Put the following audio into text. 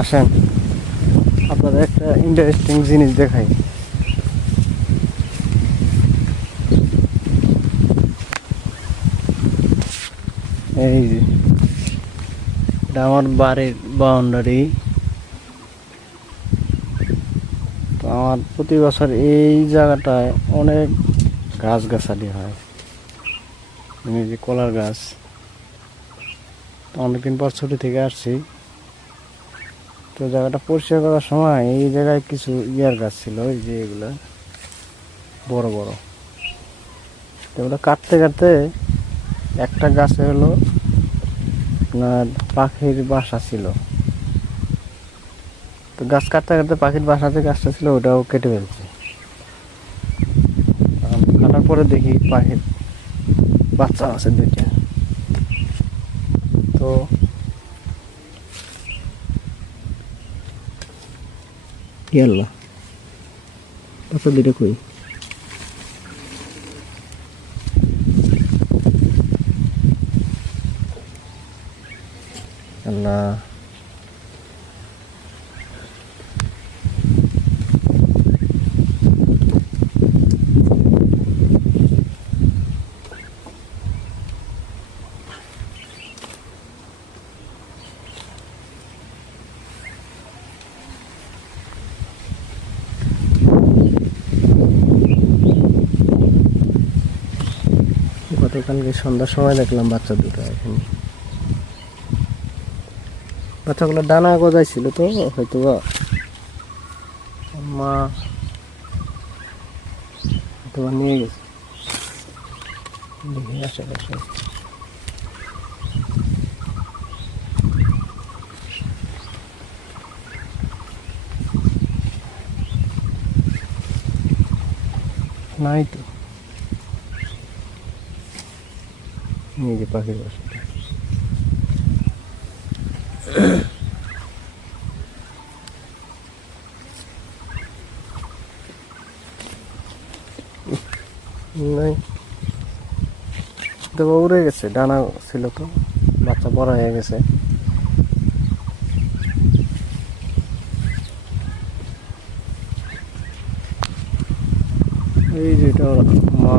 আসেন আপনাদের একটা ইন্টারেস্টিং জিনিস দেখাই। এই যে এটা আমার বাড়ির বাউন্ডারি। তো আমার প্রতি বছর এই জায়গাটায় অনেক গাছগাছালি হয়, এই যে কলার গাছ। তো অনেকদিন পর ছুটি থেকে আসছি, তো জায়গাটা পরিষ্কার করার সময় এই জায়গায় কিছু ইয়ার গাছ ছিল, ওই যে এগুলো বড় বড়। তো এগুলো কাটতে কাটতে একটা গাছে হলো আপনার পাখির বাসা ছিল। তো গাছ কাটতে কাটতে পাখির বাসা যে গাছটা ছিল ওটাও কেটে ফেলছে। কাটার পরে দেখি পাখির বাচ্চা আছে দুইটা। তো ইয়াল্লা বাচ্চা দুইটা কই? আল্লাহ, গতকালকে সন্ধ্যার সময় দেখলাম বাচ্চা দুটো। এখন বাচ্চাগুলো ডানা গজাইছিল, তো হয়তো বা মা হয়তো বা নিয়ে গেছে। দেখি আশেপাশে নাই তো। এই যে পাখির বাসাটা, নাই তো উড়ে গেছে। ডানা ছিল তো, বাচ্চা বড় হয়ে গেছে। এই যে এটা মা